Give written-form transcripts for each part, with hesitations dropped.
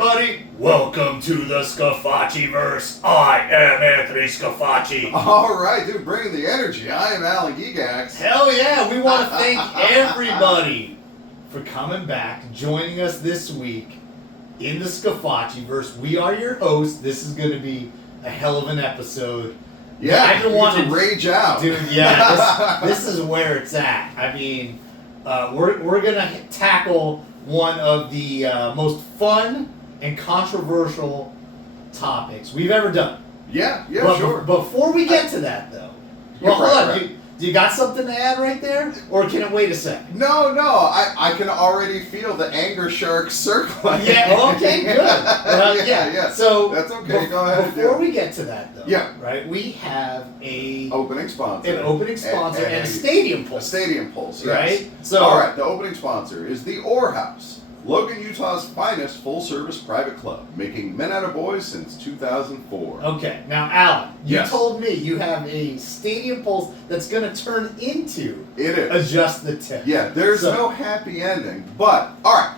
everybody. Welcome to the Scafacciverse. I am Anthony Scafacci. All right, dude, bringing the energy. I am Alan Gigax. Hell yeah, we want to thank everybody for coming back, joining us this week in the Scafacciverse. We are your hosts. This is going to be a hell of an episode. Yeah, I've been wanting to rage out. Dude, yeah, this is where it's at. I mean, we're going to tackle one of the most fun and controversial topics we've ever done. Yeah, but sure. Before we get to that, though, hold on. Do you got something to add right there, or can it wait a second? No, I can already feel the anger shark circling. Yeah, okay, good. Yeah. So that's okay. Go ahead. Before we get to that, though, yeah, right? We have an opening sponsor, and a stadium pulse. A stadium pulse, yes. Right. So, all right. The opening sponsor is the Orr House, Logan, Utah's finest full-service private club, making men out of boys since 2004. Okay, now Alan, you Yes. told me you have a stadium pulse that's going to turn into It is. Adjust the Tip. Yeah, there's no happy ending, but all right,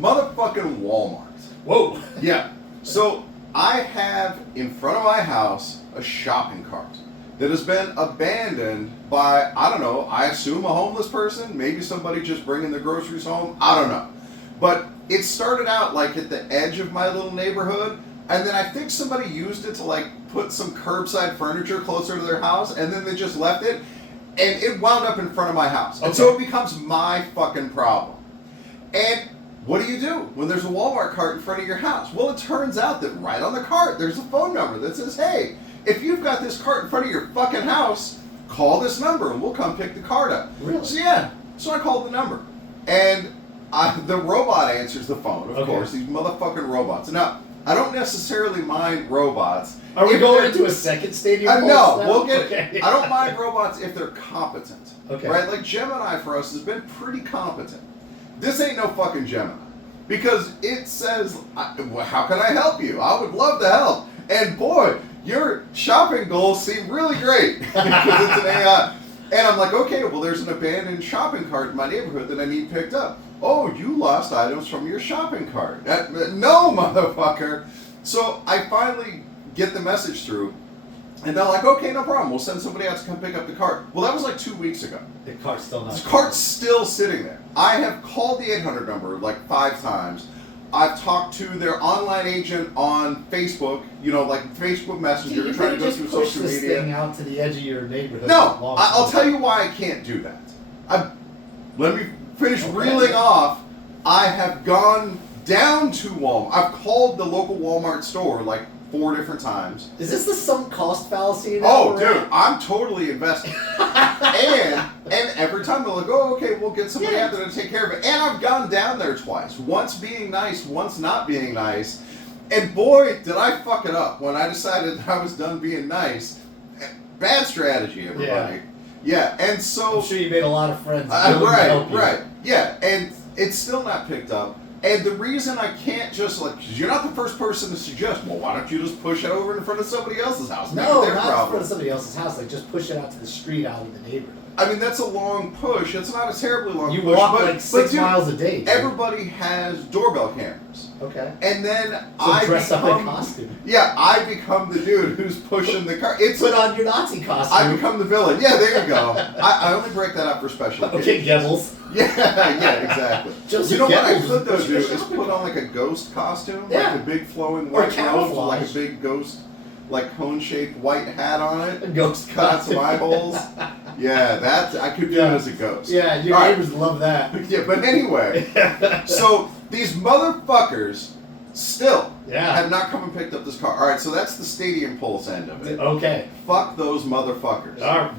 motherfucking Walmart. Whoa. Yeah. So I have in front of my house a shopping cart that has been abandoned by, I don't know, I assume a homeless person, maybe somebody just bringing their groceries home, I don't know. But it started out like at the edge of my little neighborhood, and then I think somebody used it to like put some curbside furniture closer to their house, and then they just left it, and it wound up in front of my house. Okay. And so it becomes my fucking problem. And what do you do when there's a Walmart cart in front of your house? Well, it turns out that right on the cart, there's a phone number that says, hey, if you've got this cart in front of your fucking house, call this number and we'll come pick the cart up. Really? So I called the number. And the robot answers the phone, of course, these motherfucking robots. Now, I don't necessarily mind robots. Are we going into a second stadium pulse no, now? we'll get it. I don't mind robots if they're competent. Okay. Right? Like Gemini for us has been pretty competent. This ain't no fucking Gemini. Because it says, how can I help you? I would love to help. And boy, your shopping goals seem really great. Because it's an AI. And I'm like, okay, well, there's an abandoned shopping cart in my neighborhood that I need picked up. Oh, you lost items from your shopping cart. No, motherfucker. So I finally get the message through. And they're like, okay, no problem. We'll send somebody out to come pick up the cart. Well, that was like 2 weeks ago. The cart's still not. The cart's still sitting there. I have called the 800 number like 5 times. I've talked to their online agent on Facebook, like Facebook Messenger, trying to go through social media. Push this thing out to the edge of your neighborhood. No, I'll tell you why I can't do that. Let me finish reeling off. I have gone down to Walmart. I've called the local Walmart store like 4 different times. Is this the sunk cost fallacy? Oh, dude, I'm totally invested. and every time they're like, oh, okay, we'll get somebody out there to take care of it. And I've gone down there twice. Once being nice, once not being nice. And boy, did I fuck it up when I decided that I was done being nice. Bad strategy, everybody. Yeah, and so... I'm sure you made a lot of friends. Right. Yeah, and it's still not picked up. And the reason I can't just because you're not the first person to suggest, well, why don't you just push it over in front of somebody else's house? No, not in front of somebody else's house. Like, just push it out to the street, out of the neighborhood. I mean, that's a long push. It's not a terribly long push. You walk like 6 miles a day. Dude. Everybody has doorbell cameras. Okay. And then so dress up in costume. Yeah, I become the dude who's pushing the car. Put on your Nazi costume. I become the villain. Yeah, there you go. I only break that up for special occasions. Okay, Goebbels. Yeah, exactly. Joseph what I Goebbels could though do is put on like a ghost costume, like a big flowing white robe with like a big ghost, like cone-shaped white hat on it. A ghost cut out some eyeballs. Yeah, that I could do it as a ghost. Yeah, your neighbors love that. Yeah, but anyway, so these motherfuckers still have not come and picked up this car. All right, so that's the stadium pulse end of it. Okay. Fuck those motherfuckers.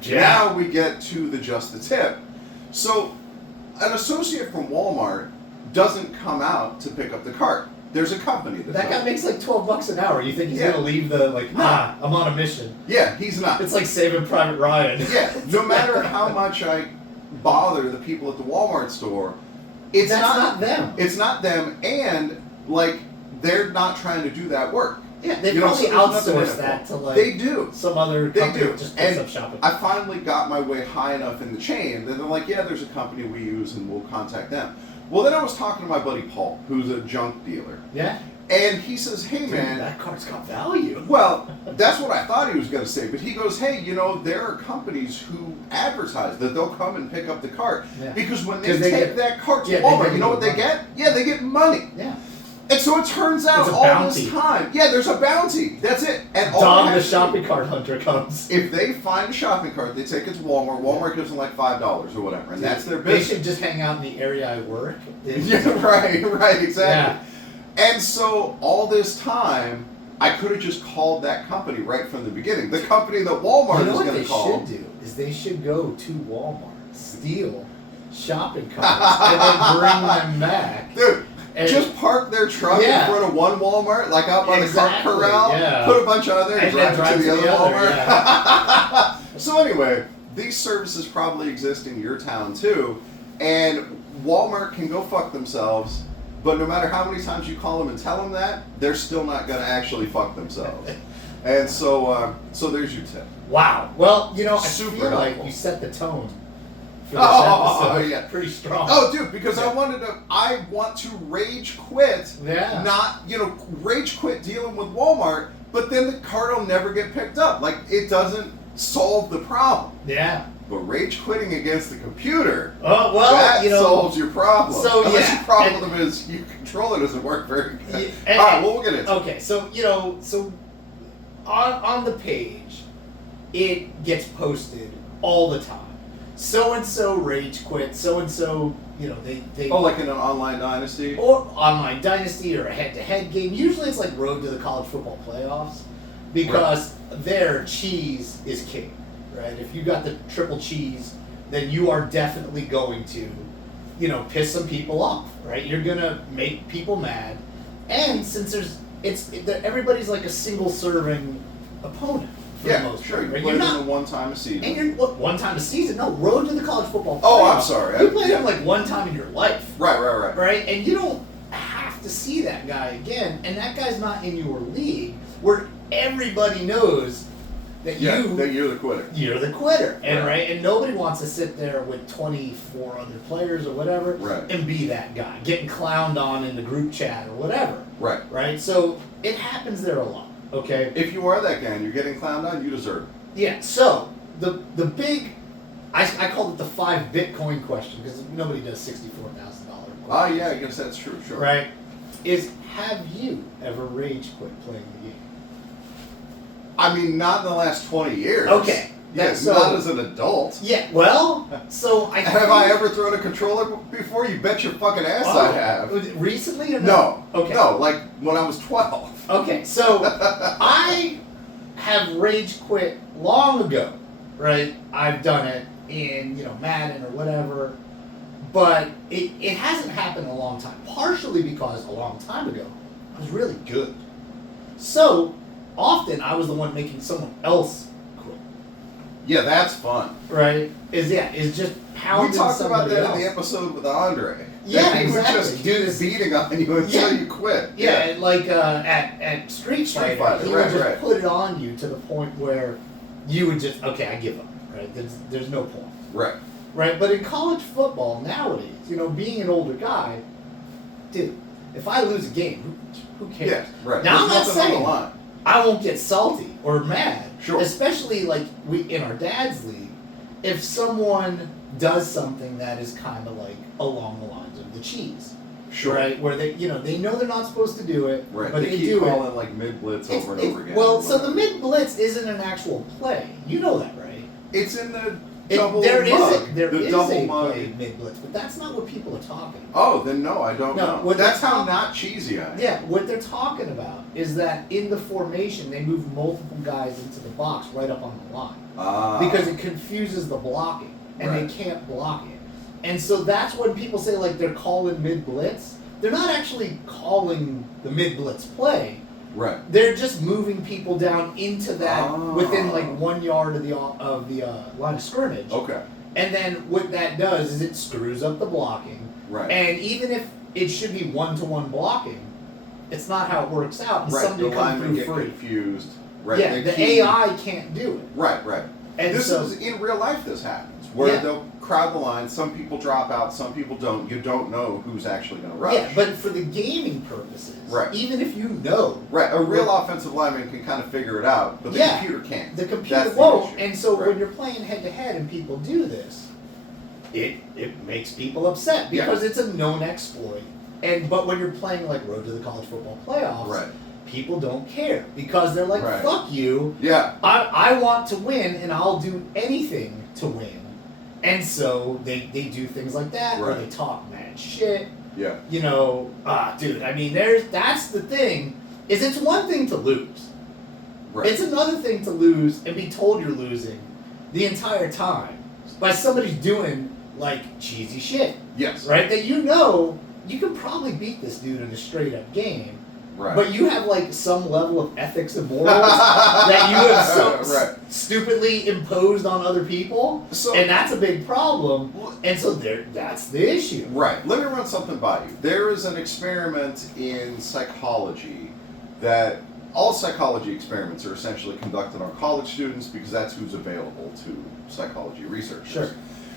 Now we get to the just the tip. So an associate from Walmart doesn't come out to pick up the cart. There's a company that guy makes like $12 an hour. You think he's gonna leave I'm on a mission? Yeah, he's not. It's like Saving Private Ryan. Yeah, no matter how much I bother the people at the Walmart store, that's not them. It's not them, and like they're not trying to do that work. Yeah, they probably outsource that to like they do some other company that just picks up shopping. I finally got my way high enough in the chain that they're like, yeah, there's a company we use and we'll contact them. Well, then I was talking to my buddy Paul, who's a junk dealer, Yeah. and he says, "Hey, Dude, man." that car's got value. Well, that's what I thought he was going to say, but he goes, "Hey, there are companies who advertise that they'll come and pick up the cart Yeah. because when they 'Cause they take get- that cart to yeah, they Walmart, get you know what they money. get? Yeah, they get money." Yeah. And so it turns out It's a all bounty. this time, yeah, there's a bounty. That's it. And all Dom they the have to do- shopping cart hunter comes. If they find a shopping cart, they take it to Walmart. Walmart gives them like $5 or whatever, and that's their They business. should just hang out in the area I work. Yeah, right, exactly. And so all this time, I could have just called that company right from the beginning. The company that Walmart You know is what going they to call. should do is they should go to Walmart, steal shopping carts, and then bring them back. Dude, And- just park their truck Yeah. in front of one Walmart, like out by the Exactly, cart corral, yeah. put a bunch on there, and And then drive it to the other Walmart. yeah. So anyway, these services probably exist in your town too, and Walmart can go fuck themselves, but no matter how many times you call them and tell them that, they're still not going to actually fuck themselves. And so there's your tip. Wow. Well, I Super feel like helpful. you set the tone for this Oh, episode. yeah. Pretty strong. Oh, dude, because Yeah. I want to rage quit, Yeah. not, rage quit dealing with Walmart, but then the cart will never get picked up. Like, it doesn't solve the problem. Yeah. But rage quitting against the computer, Oh, well, that solves your problem. so, Unless yeah, your problem is your controller doesn't work very good. Yeah, and- All right, well, we'll get into it. Okay, so on the page, it gets posted all the time. So and so rage quit. So and so, they Oh, like in an online dynasty? or online dynasty or a head-to-head game. Usually, it's like road to the college football playoffs because their cheese is king, right? If you got the triple cheese, then you are definitely going to, piss some people off, right? You're gonna make people mad, and since everybody's like a single serving opponent for the Yeah, most sure. part, You right? play You're them not. in one time a season. And you're one time a season. No, road to the college football. Oh, I'm playoff. sorry. You play Yeah. them like one time in your life, Right. right? And you don't have to see that guy again. And that guy's not in your league where everybody knows that Yeah, that you're the quitter. you're the quitter, and Right. and nobody wants to sit there with 24 other players or whatever Right. and be that guy, getting clowned on in the group chat or whatever, Right. right? So it happens there a lot. Okay. If you are that guy and you're getting clowned on, you deserve it. Yeah, so the big, I called it the 5 Bitcoin question because nobody does $64,000. Ah, yeah, I guess that's true. Sure. Right? Is have you ever rage quit playing the game? I mean, not in the last 20 years. Okay. Yes, So- not as an adult. Yeah, well, so I Have I ever thrown a controller before? You bet your fucking ass I have. Recently or No. Okay. No, like when I was 12. Okay, so I have rage quit long ago, right? I've done it in, Madden or whatever, but it hasn't happened in a long time. Partially because a long time ago, I was really good. So often I was the one making someone else quit, Yeah, that's fun. right? Is just pounding We talked about somebody that else. in the episode with Andre. Yeah, That he exactly. would just Do keep this- beating on you until Yeah. you quit. Yeah, like at Street Fighter, Fighter, he right, would just right. put it on you to the point where you would just, okay, I give up, right? There's no point, Right. right? But in college football nowadays, being an older guy, dude, if I lose a game, who cares? Yeah, right. Now, I'm There's not nothing on saying- the line. I won't get salty or mad, Sure. especially like we in our dad's league, if someone does something that is kind of like along the lines of the cheese. Sure. Right, where they know they're not supposed to do it, Right. but they keep do it. calling like mid blitz over and over again. Well, so the mid blitz isn't an actual play. You know that, right? It's in the double There is mug. there the is double a mug. play mid blitz, but that's not what people are talking about. Oh, then no, I don't No, know. what That's they're how talking- not cheesy I am. Yeah, what they're talking about is that in the formation they move multiple guys into the box right up on the line Ah. because it confuses the blocking and Right. they can't block it. And so that's when people say like they're calling mid blitz. They're not actually calling the mid blitz play. Right. They're just moving people down into that Oh. within like 1 yard of the line of scrimmage. Okay. And then what that does is it screws up the blocking. Right. And even if it should be 1-to-1 blocking, it's not how it works out. And Right. The somebody comes linemen through get free. confused. Right. Yeah, They the keep- AI can't do it. Right. Right. And this so, is in real life. This happens where Yeah. they'll crowd the line. Some people drop out. Some people don't. You don't know who's actually going to rush. yeah, but for the gaming purposes, Right. even if you know, Right, a real offensive lineman can kind of figure it out, but the Yeah. computer can't. the computer That's the won't. issue. And so Right. when you're playing head to head and people do this, it makes people upset because it's a known exploit. But when you're playing like Road to the College Football Playoffs, Right. people don't care because they're like, Right. fuck you. Yeah. I want to win and I'll do anything to win. And so they do things like that, or Right. they talk mad shit. Yeah. You know, dude, I mean, that's the thing, is it's one thing to lose. Right. It's another thing to lose and be told you're losing the entire time by somebody doing, like, cheesy shit, Yes. right? That you know you can probably beat this dude in a straight-up game, Right. but you have, like, some level of ethics and morals that you have so Right. stupidly imposed on other people, So- and that's a big problem, and so that's the issue. Right. Let me run something by you. There is an experiment in psychology that all psychology experiments are essentially conducted on college students because that's who's available to psychology researchers. Sure.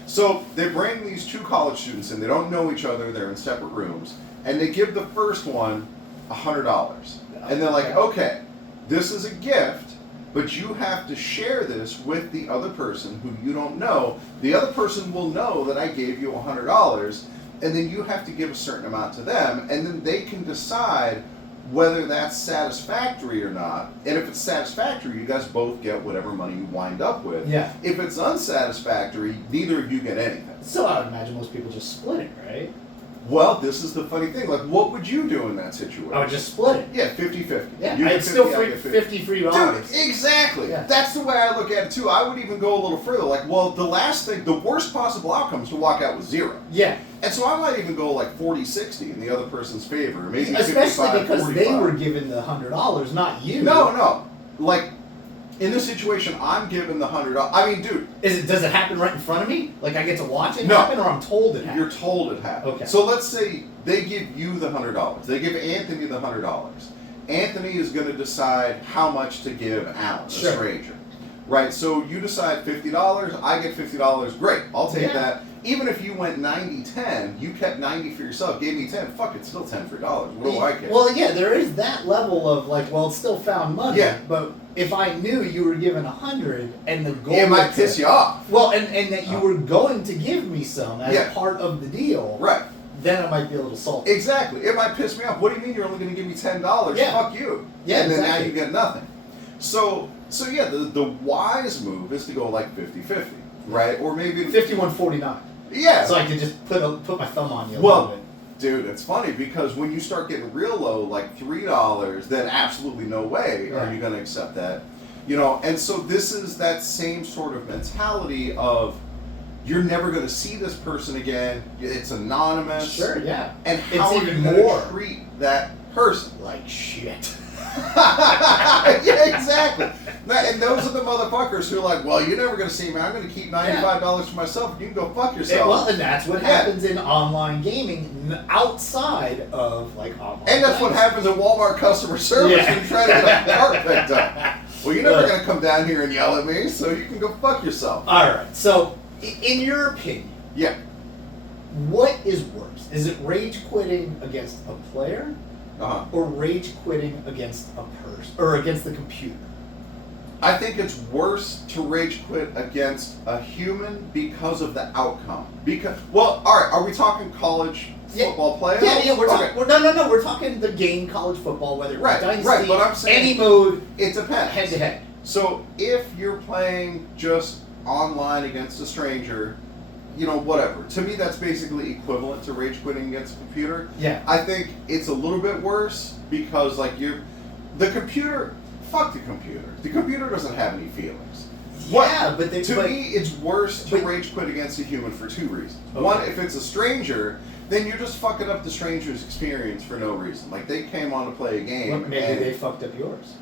So they bring these two college students in. They don't know each other. They're in separate rooms, and they give the first one $100, and they're like, "Okay, this is a gift, but you have to share this with the other person who you don't know. The other person will know that I gave you $100, and then you have to give a certain amount to them, and then they can decide whether that's satisfactory or not. And if it's satisfactory, you guys both get whatever money you wind up with. Yeah. If it's unsatisfactory, neither of you get anything." So I would imagine most people just split it, right? Well, this is the funny thing. Like, what would you do in that situation? I would just split it. Yeah, 50-50. Yeah, You get it's still 50, I free, get 50. 50 free Dude, dollars. exactly. Yeah. That's the way I look at it too. I would even go a little further. Like, well, the last thing, the worst possible outcome is to walk out with zero. Yeah, And so I might even go like 40-60 in the other person's favor. Maybe especially 55, because 45. they were given the $100, not you. No. Like, in this situation, I'm given the $100. I mean, dude, Does it happen right in front of me? Like I get to watch it No. happen, or I'm told it happens? you're told it happened. Okay. So let's say they give you the $100. They give Anthony the $100. Anthony is going to decide how much to give Alan, Sure. a stranger. Right? So you decide $50, I get $50. Great. I'll take Yeah. that. Even if you went 90-10, you kept 90 for yourself, gave me 10, fuck, it's still 10 for dollars. What do I care? Well, yeah, there is that level of like, well, it's still found money. Yeah. But if I knew you were given 100 and the goal It might was piss to- you off. Well, and that you were going to give me some as Yeah. part of the deal, Right. then I might be a little salty. Exactly. It might piss me off. What do you mean you're only going to give me $10? Yeah. Fuck you. Yeah, And then exactly. now you get nothing. So yeah, the wise move is to go like 50-50, right? Or maybe 51.49. Yeah. So I can just put my thumb on you a Well, little bit. dude, it's funny because when you start getting real low, like $3, then absolutely no way are Yeah. you going to accept that. You know, and so this is that same sort of mentality of you're never going to see this person again. It's anonymous. Sure, yeah. And It's how are even you more. going to treat that person? Like shit. Yeah, exactly. And those are the motherfuckers who are like, well, you're never going to see me. I'm going to keep $95 for myself. You can go fuck yourself. Well, and that's what Yeah. happens in online gaming outside of like online. And that's what games. happens at Walmart customer service Yeah. when you try to get a cart picked up. Well, you're never Look. going to come down here and yell at me, so you can go fuck yourself. All right. So, in your opinion, Yeah. what is worse? Is it rage quitting against a player Uh-huh. or rage quitting against a person or against the computer? I think it's worse to rage quit against a human because of the outcome. Well, all right, are we talking college football playoffs? Yeah, we're Okay. talking. No, we're talking the game college football, whether it's Right, dynasty, right, but I'm saying- any mode, It depends. head to head. So if you're playing just online against a stranger, you know, whatever. To me, that's basically equivalent to rage quitting against a computer. Yeah. I think it's a little bit worse because, like, the computer. Fuck the computer. The computer doesn't have any feelings. Yeah, but To me, it's worse to but- rage quit against a human for two reasons. Okay. One, if it's a stranger, then you're just fucking up the stranger's experience for no reason. Like, they came on to play a game. Well, maybe and they fucked up yours.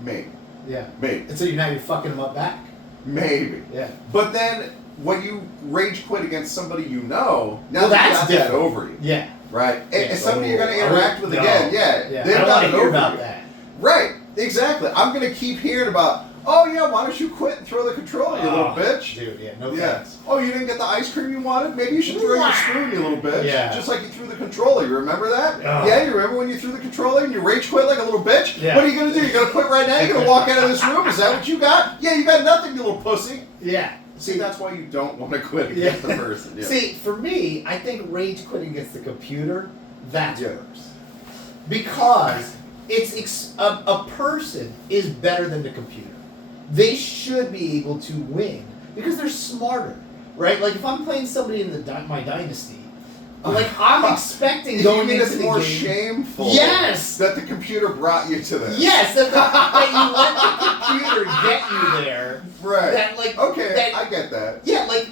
Maybe. Yeah. Maybe. And so now you're fucking them up back. Maybe. Yeah. But then, when you rage quit against somebody you know, now Well, that you that's got different. that over you. Yeah. Right? Yeah, and somebody you're going to so- interact with no. again. Yeah. Yeah. They've I don't got want it to hear over about you. that. Right, exactly. I'm going to keep hearing about, Oh yeah, why don't you quit and throw the controller, you little bitch? Dude, yeah, no Yeah. thanks. Oh, you didn't get the ice cream you wanted? Maybe you should throw your spoon, you little bitch. Yeah. Just like you threw the controller. You remember that? Oh. Yeah, you remember when you threw the controller and you rage quit like a little bitch? Yeah. What are you gonna do? You're gonna quit right now? You're gonna walk out of this room? Is that what you got? Yeah, you got nothing, you little pussy. Yeah. See, that's why you don't want to quit against the person. Yeah. See, for me, I think rage quitting against the computer, that's Yeah. worse. Because a person is better than the computer. They should be able to win because they're smarter, right? Like if I'm playing somebody in my dynasty, like I'm expecting going you mean into it's the more game. shameful Yes. that the computer brought you to this. Yes, that you let the computer get you there. Right. That like Okay, that, I get that. yeah, like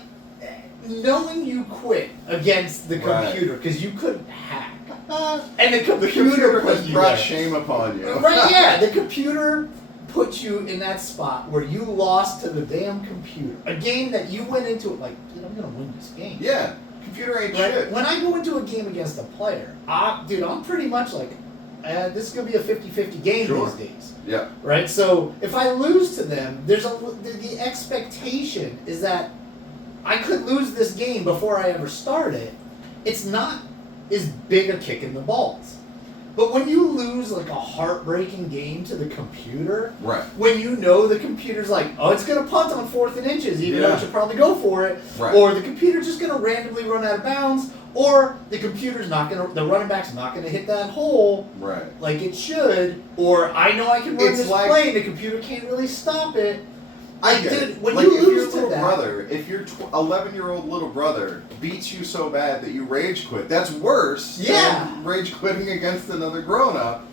knowing you quit against the Right. computer because you couldn't hack, Uh, and the the computer, computer put has you brought there. shame upon you. Right? Yeah, the computer put you in that spot where you lost to the damn computer. A game that you went into it like, dude, I'm gonna win this game. Yeah, computer ain't Right? shit. When I go into a game against a player, I'm pretty much like, this is gonna be a 50-50 game Sure. these days. Yeah. Right? So if I lose to them, the expectation is that I could lose this game before I ever start it. It's not as big a kick in the balls. But when you lose like a heartbreaking game to the computer, Right. when you know the computer's like, oh, it's gonna punt on 4th and inches, even though Yeah. it should probably go for it, Right. or the computer's just gonna randomly run out of bounds, or the the running back's not gonna hit that hole Right. like it should, or I know I can run It's this like- play and the computer can't really stop it. I Like, get dude, it. when Like, you if your lose to little that, brother, if your 11-year-old little brother beats you so bad that you rage quit, that's worse Yeah. than rage quitting against another grown-up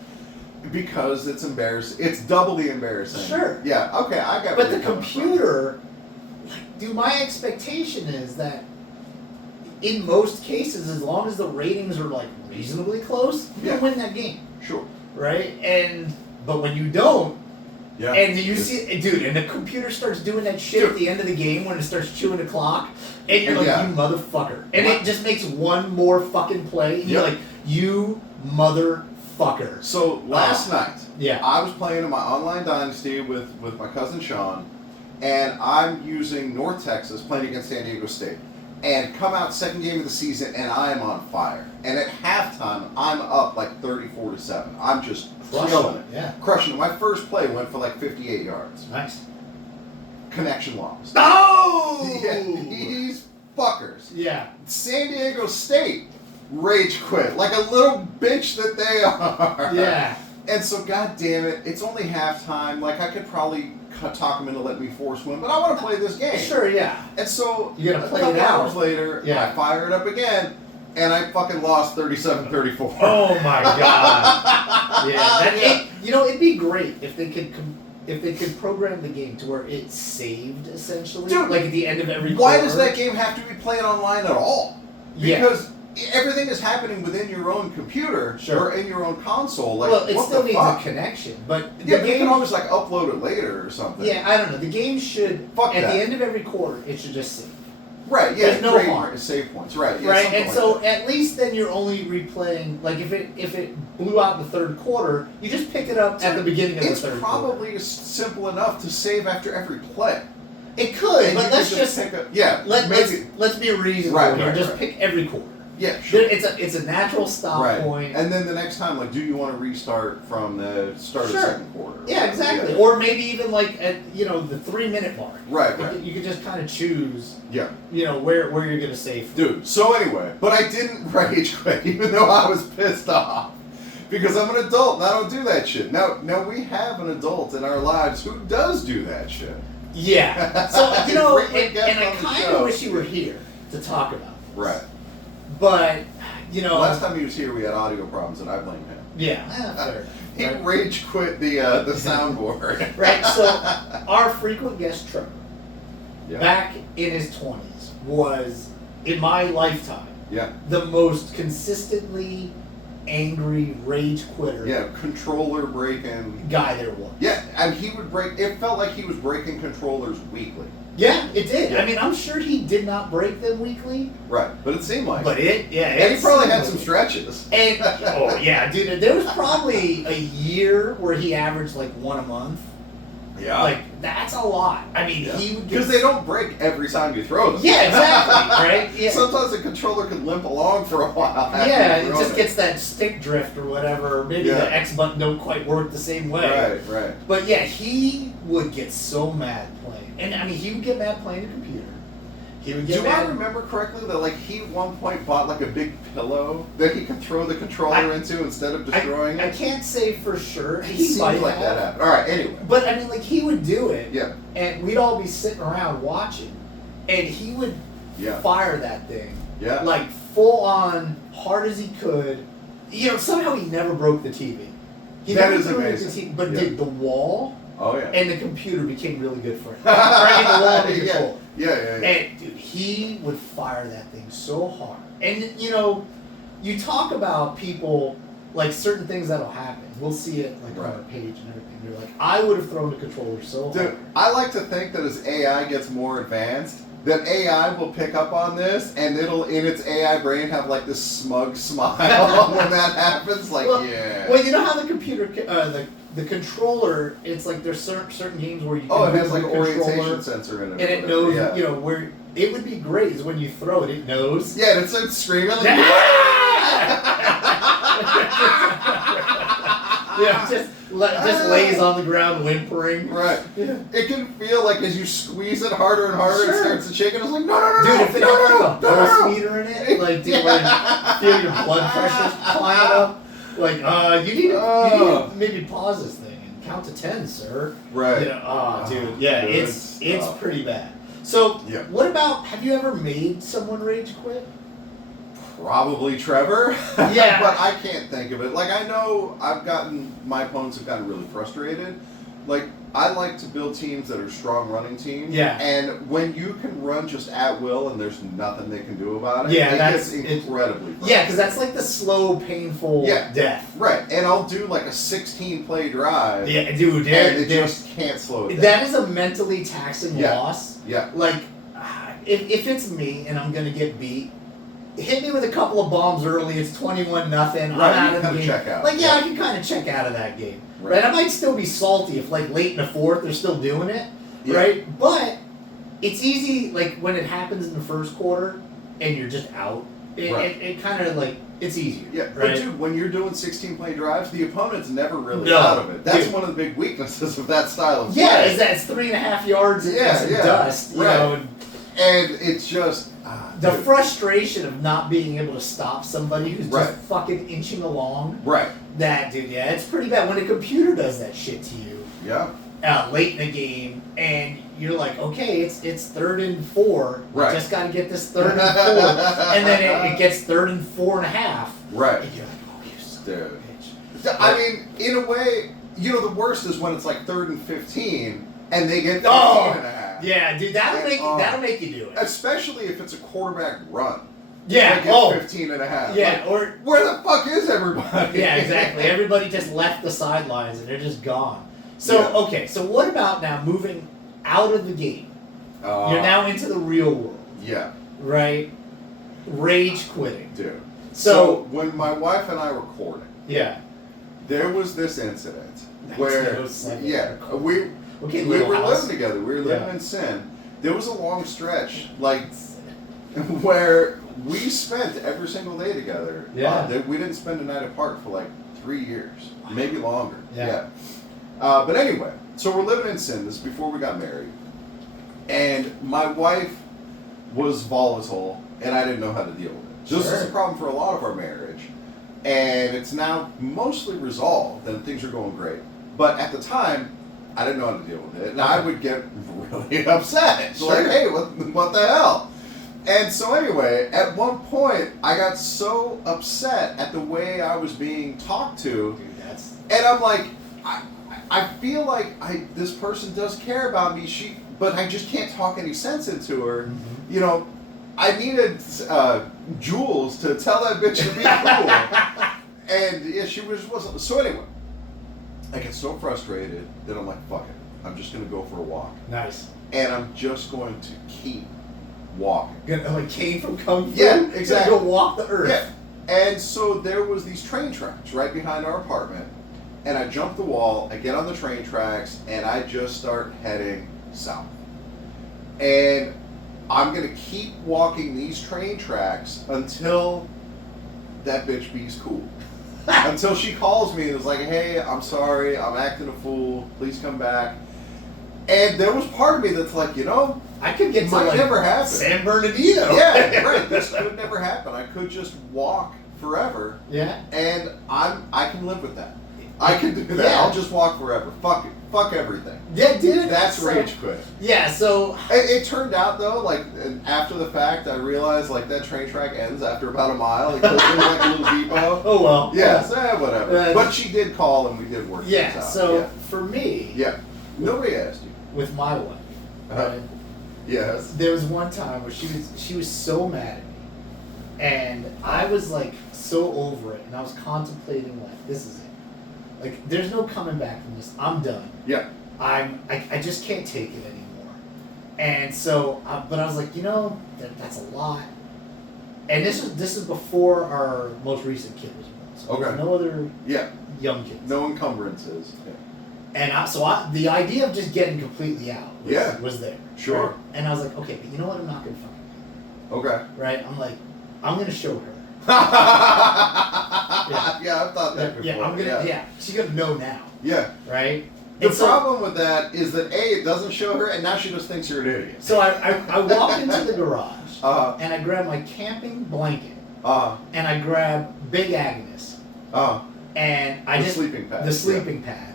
because it's embarrassing. It's doubly embarrassing. Sure. Yeah, okay, I got but where the you're coming from. computer, like, dude, my expectation is that in most cases, as long as the ratings are like reasonably close, you're Yeah. gonna win that game, Sure. right? But when you don't, Yeah. and you see, dude, and the computer starts doing that shit at Dude. the end of the game when it starts chewing the clock, and you're like, Yeah. you motherfucker. And What? it just makes one more fucking play, and you're Yep. like, you motherfucker. So last night, Yeah. I was playing in my online dynasty with my cousin Sean, and I'm using North Texas playing against San Diego State. And come out second game of the season, and I am on fire. And at halftime, I'm up like 34-7. I'm just killing it, Yeah. crushing it. My first play went for like 58 yards. Nice. Connection lost. Oh! Yeah, these fuckers. Yeah. San Diego State rage quit like a little bitch that they are. Yeah. And so, god damn it, it's only halftime. Like, I could probably talk them into letting me force win, but I want to play this game. Sure, yeah. And so, You gotta play a couple it out. hours later, Yeah. I fire it up again, and I fucking lost 37-34. Oh my god. Yeah. That, Yeah. it'd be great if they could program the game to where it's saved essentially, Dude, like at the end of every. Why quarter. does that game have to be played online at all? Yeah. Because everything is happening within your own computer Sure. or in your own console. Like, Well, it what still the needs fuck? a connection, but Yeah, the but you game. can always like upload it later or something. Yeah, I don't know. The game should Fuck at that. the end of every quarter it should just save. Right. Yeah. There's no create harm. save points. Right. Yeah, Right, something and like so that. at least then you're only replaying. Like if it blew out in the third quarter, you just pick it up at the beginning of the it's third quarter. probably simple enough to save after every play. It could, And but you let's can just pick up. Yeah. let's be reasonable Right, here. right, Just right. pick every quarter. Yeah. Sure. It's a natural stop Right. point. And then the next time, like, do you want to restart from the start Sure. of the second quarter? Yeah, exactly. Yeah. Or maybe even like at the 3-minute mark. Right. You Right. could- You could just kind of choose. Yeah. Where you're gonna save. Dude, so anyway, but I didn't rage quit, even though I was pissed off. Because I'm an adult and I don't do that shit. Now we have an adult in our lives who does do that shit. Yeah. So Frequent guest and I on the kind show. of wish you were here to talk about this. Right. But Last time he was here, we had audio problems, and I blame him. yeah, fair enough. He Right? rage quit the soundboard. Right, so our frequent guest Trevor, Yeah. back in his 20s, was, in my lifetime, Yeah. the most consistently angry rage quitter Yeah. Controller breaking. guy there was. Yeah, and he would break. It felt like he was breaking controllers weekly. Yeah, it did. Yeah. I mean, I'm sure he did not break them weekly, Right. But it seemed like. but and he probably had some stretches. And oh yeah, dude, there was probably a year where he averaged like one a month. Yeah. Like, that's a lot. I mean, Yeah. he would get... Because they don't break every time you throw them. Yeah, exactly, right? Yeah. Sometimes the controller could limp along for a while. after Yeah, you it throw just gets that stick drift or whatever. Maybe Yeah. the X button don't quite work the same way. Right. But yeah, he would get so mad playing. And I mean, he would get mad playing a computer. He would get Do I mad. remember correctly that like he at one point bought like a big pillow that he could throw the controller into instead of destroying I it? can't say for sure. It He seems might like have. that happened. Alright, anyway. But I mean, like, he would do it. Yeah. And we'd all be sitting around watching. And he would Yeah. fire that thing. Yeah. Like, full on, hard as he could. You know, somehow he never broke the TV. He That never is broke the amazing. TV, but Yeah. did the wall Oh yeah. and the computer became really good for him. Right, the wall and the control. Yeah. And dude, he would fire that thing so hard. And you know, you talk about people, like certain things that'll happen. We'll see it like on Right. our page and everything. They're like, I would have thrown the controller so hard. Dude, I like to think that as AI gets more advanced, that AI will pick up on this and it'll in its AI brain have like this smug smile when that happens. Like, Well, yeah. Well, you know how the computer, the controller, it's like there's certain games where you can Oh, it move has like the an orientation controller, sensor in it. and or it whatever. knows, Yeah. you know, where it would be great is when you throw it, it knows. Yeah, and it starts screaming like. Yeah, just lays on the ground whimpering. Right. Yeah. It can feel like as you squeeze it harder and harder, it Sure. starts to shake, and it's like, no, Dude, if it had like a no, pulse meter in it, like, dude, where you feel your blood pressure climb up, like, you need to maybe pause this thing and count to 10, sir. Right. You know, dude, yeah, Good it's stuff. pretty bad. So, Yeah. what about, have you ever made someone rage quit? Probably Trevor. Yeah. But I can't think of it. Like, I know my opponents have gotten really frustrated. Like, I like to build teams that are strong running teams. Yeah. And when you can run just at will and there's nothing they can do about it, Yeah, it that's- gets incredibly frustrating. Yeah, because that's like the slow, painful Yeah. death. Right. And I'll do like a 16 play drive. Yeah, dude, And it dude, just can't slow it down. that is a mentally taxing Yeah. loss. Yeah. Like, if it's me and I'm gonna get beat, hit me with a couple of bombs early. It's 21-0. I'm Right, out you of the kinda game. check out. Like, yeah, Yeah. I can kind of check out of that game. Right. Right. I might still be salty if, like, late in the fourth they're still doing it. Yeah. Right. But it's easy, like, when it happens in the first quarter and you're just out. Right. It kind of like it's easier. Yeah, Right. but dude, when you're doing 16 play drives, the opponent's never really No, out of it. That's dude. one of the big weaknesses of that style of Yeah, play. is that it's 3.5 yards and Yeah, some yeah. dust. You Right. know, and And it's just the dude. frustration of not being able to stop somebody who's Right. just fucking inching along. Right. That, dude, yeah, it's pretty bad when a computer does that shit to you Yeah. late in the game, and you're like, okay, it's 3rd and 4. Right. You just got to get this 3rd and 4, and then it gets 3rd and 4.5, Right. and you're like, oh, you son Dude. of a bitch. I mean, in a way, you know, the worst is when it's like 3rd and 15, and they get 15 Oh, and a half. Yeah, dude, that'll make you do it. Especially if it's a quarterback run. Yeah. They get Oh. 15 and a half. Yeah. Like, Or where the fuck is everybody? yeah, exactly. Everybody just left the sidelines and they're just gone. So Yeah. okay, so what about now moving out of the game? Uh, You're now into the real world, Yeah, right? Rage quitting. dude. So when my wife and I were courting, yeah. there was this incident where 1907. yeah, we Okay, we little were house. living together. We were living Yeah. in sin. There was a long stretch like where we spent every single day together. Yeah. We didn't spend a night apart for like 3 years, maybe longer. Yeah. But anyway, so we're living in sin. This is before we got married, and my wife was volatile, and I didn't know how to deal with it. This Sure. is a problem for a lot of our marriage, and it's now mostly resolved, and things are going great. But at the time, I didn't know how to deal with it, and I would get really upset. Sure. Like, hey, what the hell? And so anyway, at one point, I got so upset at the way I was being talked to, Dude, that's and I'm like, I feel like this person does care about me, but I just can't talk any sense into her. You know, I needed Jules to tell that bitch to be cool. And yeah, she wasn't. So anyway, I get so frustrated that I'm like, fuck it. I'm just going to go for a walk. nice. And I'm just going to keep walking. Gonna like Kane from Kung Fu. Yeah, Gonna exactly. Go walk the earth. Yeah. And so there was these train tracks right behind our apartment. and I jump the wall, I get on the train tracks, and I just start heading south. And I'm going to keep walking these train tracks until that bitch B's cool. Until she calls me and is like, hey, I'm sorry, I'm acting a fool, please come back. And there was part of me that's like, you know, I could get to might like never happen. San Bernardino. Yeah, right. This could never happen. I could just walk forever, Yeah. and I can live with that. I can do that. Yeah. I'll just walk forever. Fuck it. Fuck everything. Yeah, dude. That's so, rage quit. Yeah, so It turned out though, like after the fact, I realized like that train track ends after about a mile. It goes into like a little depot. oh well. Yeah, so, whatever. Uh, But she did call and we did work Yeah, things out. so for me, yeah. Nobody asked you. with my wife, right, Yes. there was one time where she was so mad at me, and I was like so over it, and I was contemplating like, this is it. Like, there's no coming back from this. I'm done. Yeah. I just can't take it anymore. And so, but I was like, you know, that's a lot. And this is before our most recent kid was born. So Okay. there's no other Yeah. young kids. No encumbrances. Yeah. And the idea of just getting completely out was there. Sure. Right? And I was like, okay, but you know what? I'm not going to fucking do. Okay. Right? I'm like, I'm going to show her. Yeah, I've thought that before. Yeah, I'm going to, yeah. She's going to know now. Yeah. Right? The And so- problem with that is that A, it doesn't show her, and now she just thinks you're an idiot. So I walk into the garage, Uh-huh. and I grab my camping blanket, Uh, and I grab Big Agnes, and I the just sleeping pad. the sleeping pad,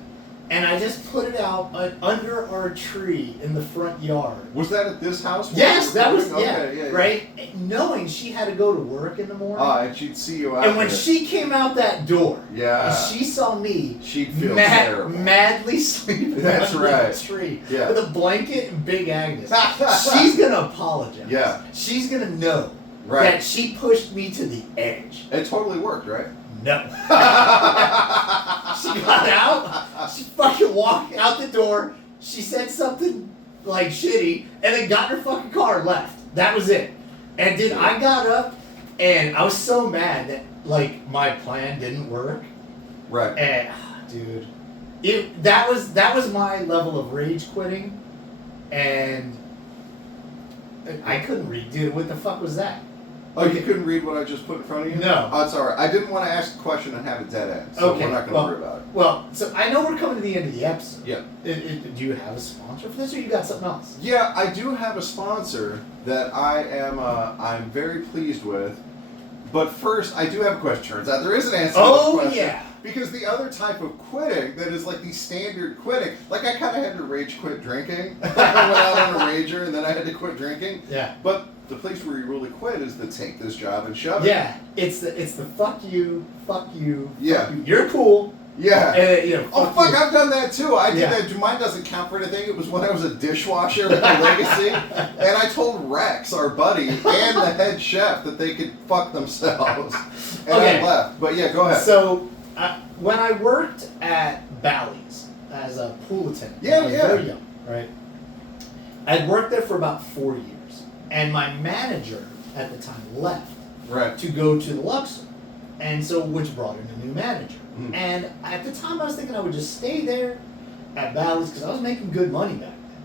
and I just put it out under our tree in the front yard. Was that at this house? Yes, that was okay, right. Knowing she had to go to work in the morning, And she'd see you out and when there. she came out that door, Yeah. and she saw me She'd feel terrible. madly sleeping That's under right. the tree Yeah. with a blanket and Big Agnes. She's gonna apologize. Yeah. She's gonna know Right. that she pushed me to the edge. It totally worked, right? No. She got out. She fucking walked out the door. She said something like shitty, and then got in her fucking car and left. That was it. And dude, I got up, and I was so mad that like my plan didn't work. Right. And dude, that was my level of rage quitting, and I couldn't read. Dude, what the fuck was that? Oh, you couldn't read what I just put in front of you? No. Oh, it's alright. I didn't want to ask a question and have a dead end, so Okay, we're not going to well- worry about it. Well, so I know we're coming to the end of the episode. Yeah. Do you have a sponsor for this, or you got something else? Yeah, I do have a sponsor that I'm very pleased with. But first, I do have a question. Turns out there is an answer to Oh, this question. yeah. Because the other type of quitting that is like the standard quitting, like I kind of had to rage quit drinking. I went out on a rager and then I had to quit drinking. Yeah. But the place where you really quit is the take this job and shove it. Yeah. It's the fuck you. Yeah. Fuck you. You're cool. Yeah. Oh fuck fuck! you. I've done that too. I did Yeah. that. Mine doesn't count for anything. It was when I was a dishwasher at the Legacy, and I told Rex, our buddy, and the head chef that they could fuck themselves, and Okay. I left. But yeah, go ahead. So, when I worked at Bally's as a pool attendant, Yeah, I was yeah. very young, right? I'd worked there for about 4 years, and my manager at the time left Right. to go to the Luxor, and so which brought in a new manager. Mm. And at the time, I was thinking I would just stay there at Bally's because I was making good money back then.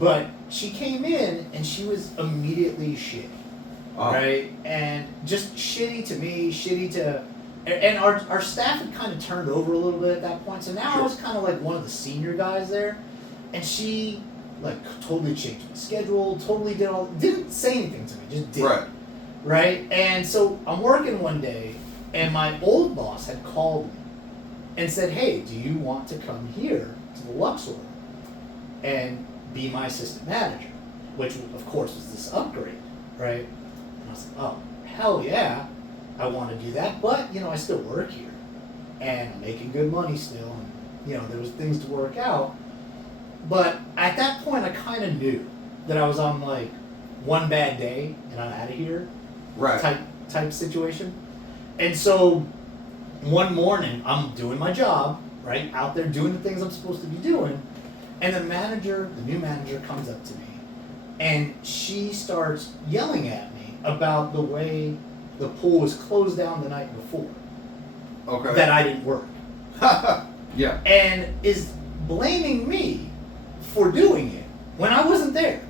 But she came in and she was immediately shitty, right? And just shitty to me, shitty to, and our staff had kind of turned over a little bit at that point. So now I was kind of like one of the senior guys there, and she like totally changed my schedule, totally didn't say anything to me, just did. Right. Right? And so I'm working one day, and my old boss had called me and said, hey, do you want to come here to the Luxor and be my assistant manager? Which, of course, was this upgrade, right? And I was like, oh, hell yeah, I want to do that. But, I still work here, and I'm making good money still, and, there was things to work out. But at that point, I kind of knew that I was on, like, one bad day, and I'm out of here. Right. type situation. And so one morning I'm doing my job, right? Out there doing the things I'm supposed to be doing, and the new manager comes up to me and she starts yelling at me about the way the pool was closed down the night before. Okay. That I didn't work. Yeah. and is blaming me for doing it when I wasn't there.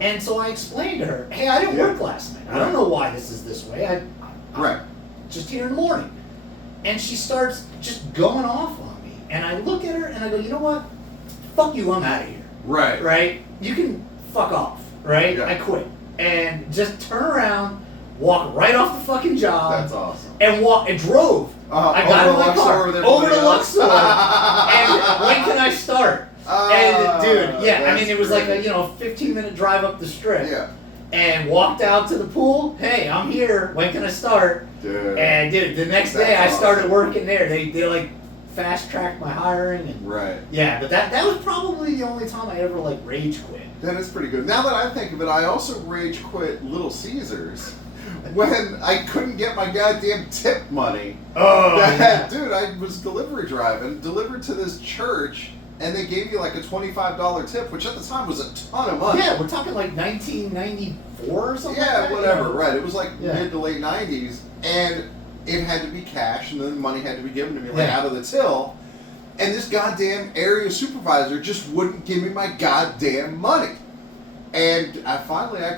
And so I explained to her, hey, I didn't work last night. I don't know why this is this way. I'm just here in the morning. And she starts just going off on me. And I look at her and I go, you know what? Fuck you, I'm out of here. Right. Right? You can fuck off. Right? Yeah. I quit. And just turn around, walk right off the fucking job. That's awesome. And drove. I got in my car, over to Luxor, and when can I start? And dude, yeah, I mean, it was like a 15-minute drive up the strip. Yeah. And walked out to the pool. Hey, I'm here. When can I start? Dude. And dude, the next day I started working there. They like fast tracked my hiring and Right. yeah, but that was probably the only time I ever like rage quit. That is pretty good. Now that I think of it, I also rage quit Little Caesars when I couldn't get my goddamn tip money. Oh, yeah. Dude, I was delivered to this church, and they gave me like a $25 tip, which at the time was a ton of money. Yeah, we're talking like 1994 or something. Yeah, like that, whatever, right. It was like Yeah. mid to late 90s, and it had to be cash, and then the money had to be given to me like Yeah. out of the till. And this goddamn area supervisor just wouldn't give me my goddamn money. And I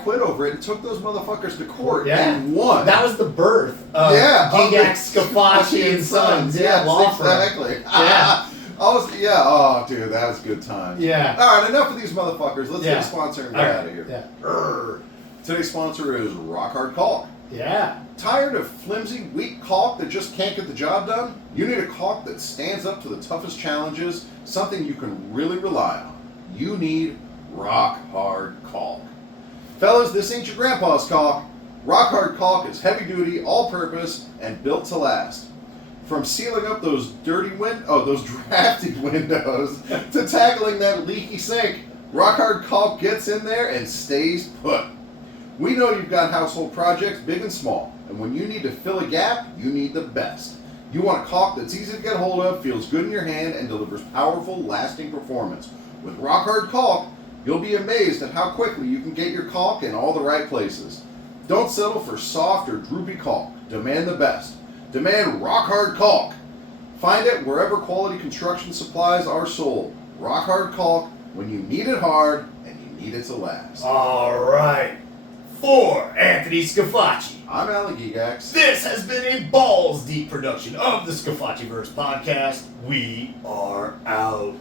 quit over it and took those motherfuckers to court and won. That was the birth of Gigax, Scafacci and Sons. Yeah, law firm. Exactly. Yeah. Oh, dude, that was good times. Yeah. All right, enough of these motherfuckers. Let's get a sponsor and get All right. out of here. Yeah. Today's sponsor is Rock Hard Caulk. Yeah. Tired of flimsy, weak caulk that just can't get the job done? You need a caulk that stands up to the toughest challenges, something you can really rely on. You need Rock Hard Caulk. Fellas, this ain't your grandpa's caulk. Rock Hard Caulk is heavy duty, all purpose, and built to last. From sealing up those those drafty windows to tackling that leaky sink, Rock Hard Caulk gets in there and stays put. We know you've got household projects, big and small, and when you need to fill a gap, you need the best. You want a caulk that's easy to get a hold of, feels good in your hand, and delivers powerful, lasting performance. With Rock Hard Caulk, you'll be amazed at how quickly you can get your caulk in all the right places. Don't settle for soft or droopy caulk. Demand the best. Demand Rock Hard Caulk. Find it wherever quality construction supplies are sold. Rock Hard Caulk, when you need it hard and you need it to last. All right. For Anthony Scafacci, I'm Alan Gigax. this has been a balls deep production of the Scafacciverse podcast. We are out.